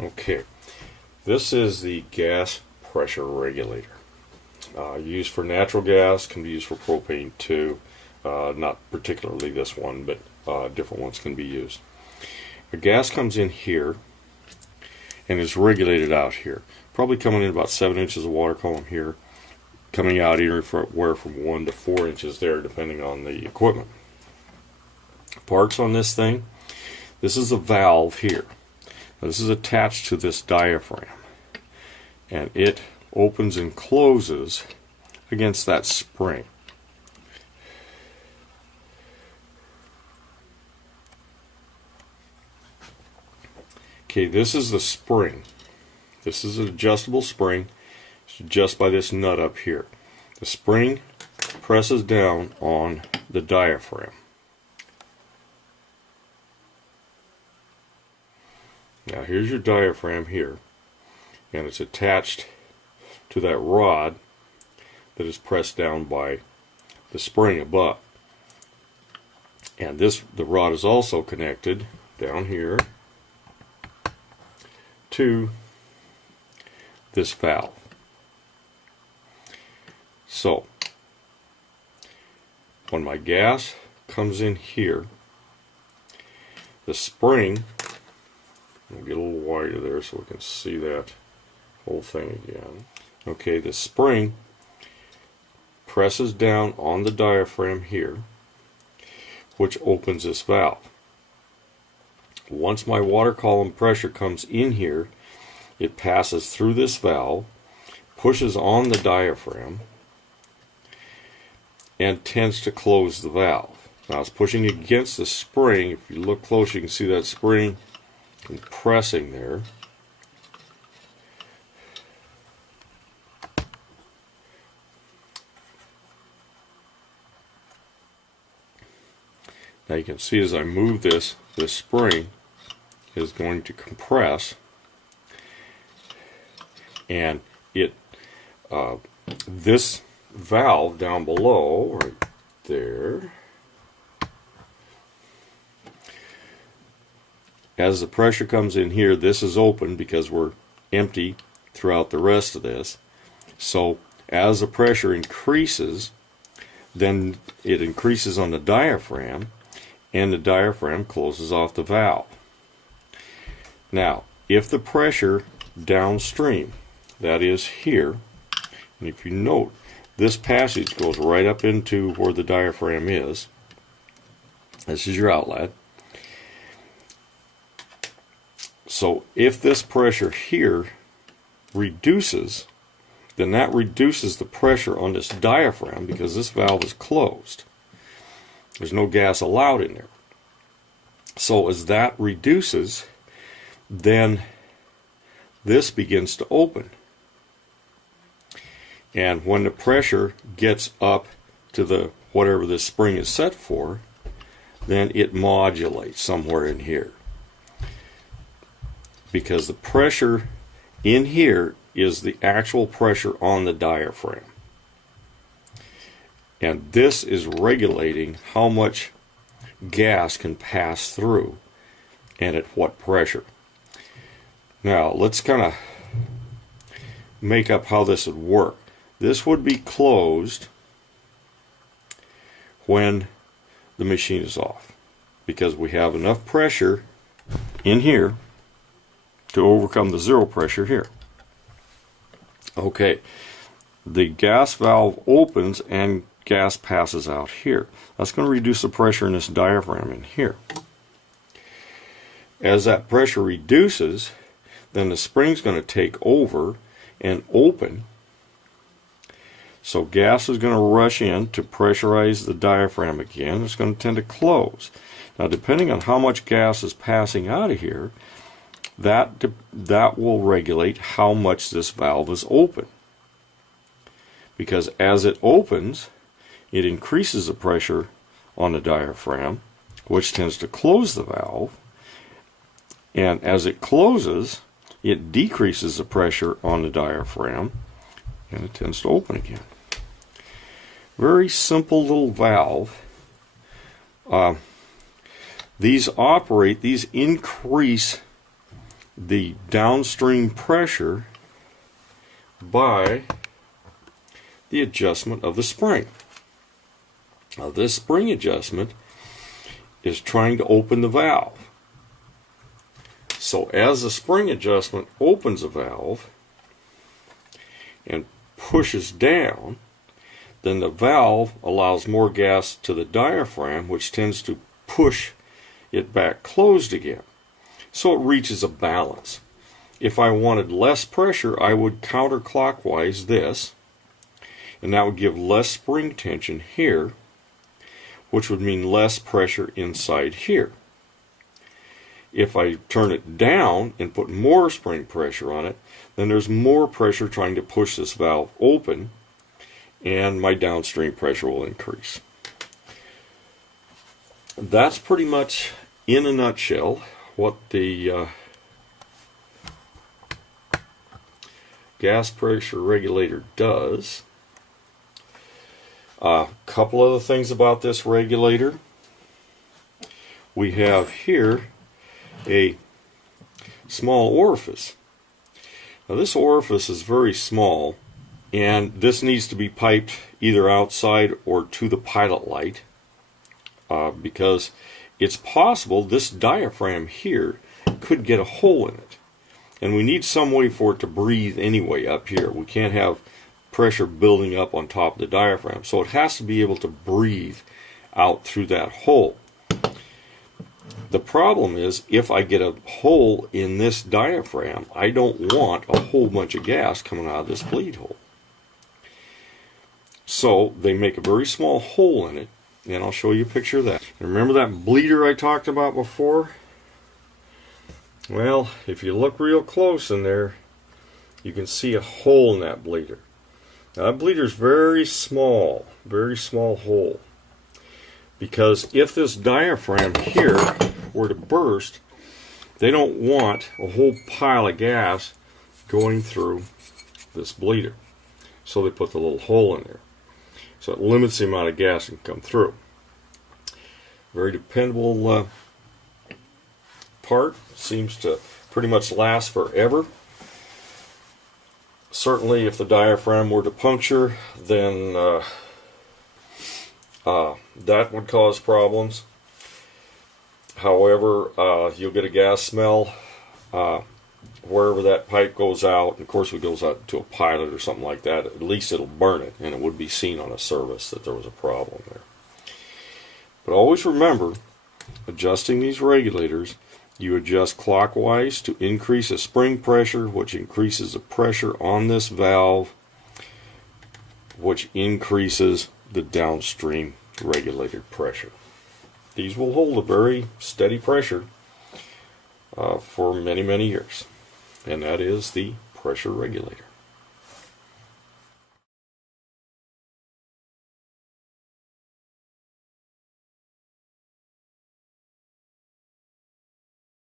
Okay, this is the gas pressure regulator. Used for natural gas, can be used for propane too. Not particularly this one, but different ones can be used. The gas comes in here and is regulated out here. Probably coming in about 7 inches of water column here, coming out anywhere from 1 to 4 inches there, depending on the equipment. Parts on this thing. This is a valve here. Now, this is attached to this diaphragm, and it opens and closes against that spring. Okay, this is the spring. This is an adjustable spring. It's adjusted by this nut up here. The spring presses down on the diaphragm. Now here's your diaphragm here, and it's attached to that rod that is pressed down by the spring above. And the rod is also connected down here to this valve. So when my gas comes in here, the spring, I'll get a little wider there so we can see that whole thing again. Okay, the spring presses down on the diaphragm here, which opens this valve. Once my water column pressure comes in here, it passes through this valve, pushes on the diaphragm, and tends to close the valve. Now it's pushing against the spring. If you look close, you can see that spring compressing there. Now you can see as I move this spring is going to compress, and this valve down below, right there, as the pressure comes in here, this is open because we're empty throughout the rest of this. So as the pressure increases, then it increases on the diaphragm, and the diaphragm closes off the valve. Now, if the pressure downstream, that is here, and if you note, this passage goes right up into where the diaphragm is. This is your outlet. So if this pressure here reduces, then that reduces the pressure on this diaphragm because this valve is closed. There's no gas allowed in there. So as that reduces, then this begins to open. And when the pressure gets up to the whatever this spring is set for, then it modulates somewhere in here. Because the pressure in here is the actual pressure on the diaphragm. And this is regulating how much gas can pass through and at what pressure. Now let's kind of make up how this would work. This would be closed when the machine is off, because we have enough pressure in here to overcome the zero pressure here. Okay, the gas valve opens and gas passes out here. That's going to reduce the pressure in this diaphragm in here. As that pressure reduces, then the spring's going to take over and open. So gas is going to rush in to pressurize the diaphragm again. It's going to tend to close. Now, depending on how much gas is passing out of here, that will regulate how much this valve is open. Because as it opens, it increases the pressure on the diaphragm, which tends to close the valve. And as it closes, it decreases the pressure on the diaphragm, and it tends to open again. Very simple little valve. These increase the downstream pressure by the adjustment of the spring. Now this spring adjustment is trying to open the valve. So as the spring adjustment opens a valve and pushes down, then the valve allows more gas to the diaphragm, which tends to push it back closed again. So it reaches a balance. If I wanted less pressure, I would counterclockwise this, and that would give less spring tension here, which would mean less pressure inside here. If I turn it down and put more spring pressure on it, then there's more pressure trying to push this valve open, and my downstream pressure will increase. That's pretty much, in a nutshell, what the gas pressure regulator does. A couple other things about this regulator. We have here a small orifice. Now this orifice is very small, and this needs to be piped either outside or to the pilot light, because it's possible this diaphragm here could get a hole in it, and we need some way for it to breathe anyway up here. We can't have pressure building up on top of the diaphragm, so it has to be able to breathe out through that hole. The problem is, if I get a hole in this diaphragm, I don't want a whole bunch of gas coming out of this bleed hole. So they make a very small hole in it, and I'll show you a picture of that. Remember that bleeder I talked about before? Well, if you look real close in there, you can see a hole in that bleeder. Now that bleeder is very small hole. Because if this diaphragm here were to burst, they don't want a whole pile of gas going through this bleeder. So they put the little hole in there. So it limits the amount of gas that can come through. Very dependable part. Seems to pretty much last forever. Certainly if the diaphragm were to puncture, then that would cause problems. However, you'll get a gas smell wherever that pipe goes out. And of course, if it goes out to a pilot or something like that, at least it'll burn it, and it would be seen on a service that there was a problem there. But always remember, adjusting these regulators, you adjust clockwise to increase the spring pressure, which increases the pressure on this valve, which increases the downstream regulated pressure. These will hold a very steady pressure for many, many years. And that is the pressure regulator.